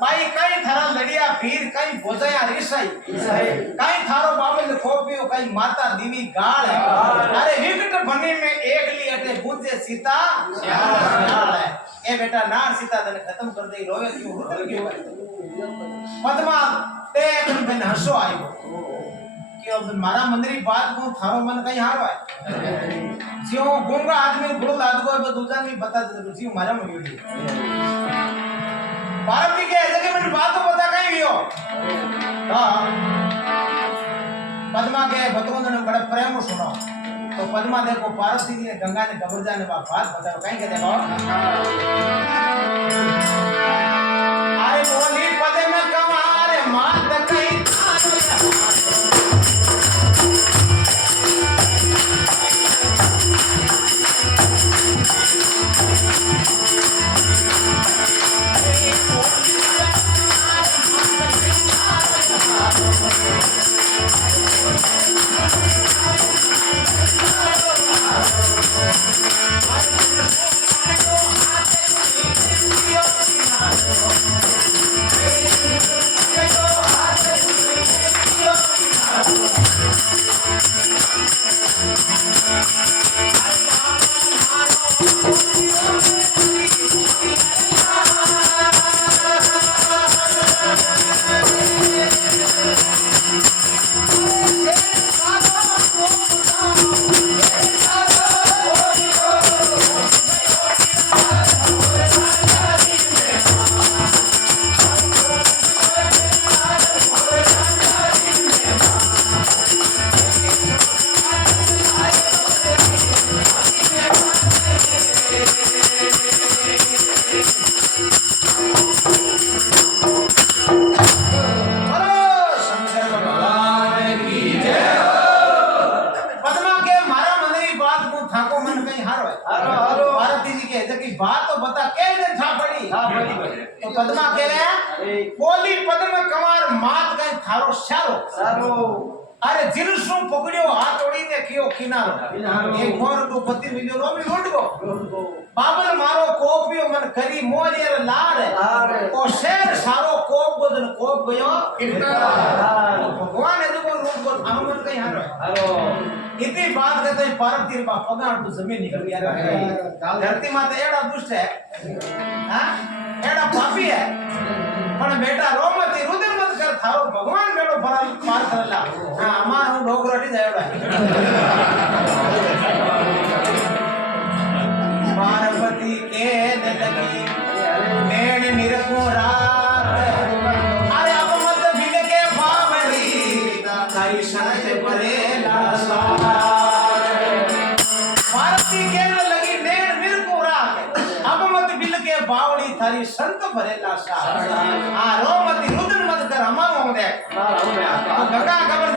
भाई कई थारा लड़िया भीर कई भोजया रिसाई कई थारो बाबल खोपियो कई माता दीवी गाल है अरे विकट बने में एक ली अटे गुंजे सीता श्याल है ए बेटा नार सीता तने खत्म कर दे रोवे क्यों रुदल क्यों पद्मा ते तन बन हसो आयो कि अब मारा मंदिरी बात को थारो मन कहीं हारो है जियो गूंगा आदमी गुड़ लादगो तो दूसरा भी बता दे जियो मारा मयूरी पार्वती के जगह में बात तो पता कहीं भी हो हां पद्मा के भक्तों ने बड़ा प्रेम सुनो तो पद्मा देखो पार्वती ने गंगा ने कबरजा ने बात बताओ कहीं के देखो आए बोली पद में कमारे मात कहीं बात तो बता के दिन था पड़ी तो पद्मा कह रहे बोली पद्म कमार मात गए थारो सारो अरे जिनसु पकड़ियो हाथ ओड़ी ने कियो किनारो एक मोर तो पति मिलियो रो भी लूट गो बाबल मारो कोपियो मन करी मोरियर लार ओ शेर सारो कोप गोदन कोप गयो भगवान ने जो रूप को हम मन कहीं हारो इतनी बात करते हैं पार्वती बा पगार तो जमीन निकल गया धरती माता एड़ा दुष्ट है हां एड़ा पापी है पण बेटा रोमती रुदन मत कर थारो भगवान बेड़ो फराल पार करला हां हमारो डोगरोटी जायोड़ा पार्वती के न लगी नेण निरखो रात अरे अब मत बिन के बावली तारी संत परेला पार्वती के न लगी नेण निरखो रात अब मत बिन के बावली थारी संत भरेला सा आ रोमती रुदन मत कर हमारो हो दे गंगा कबर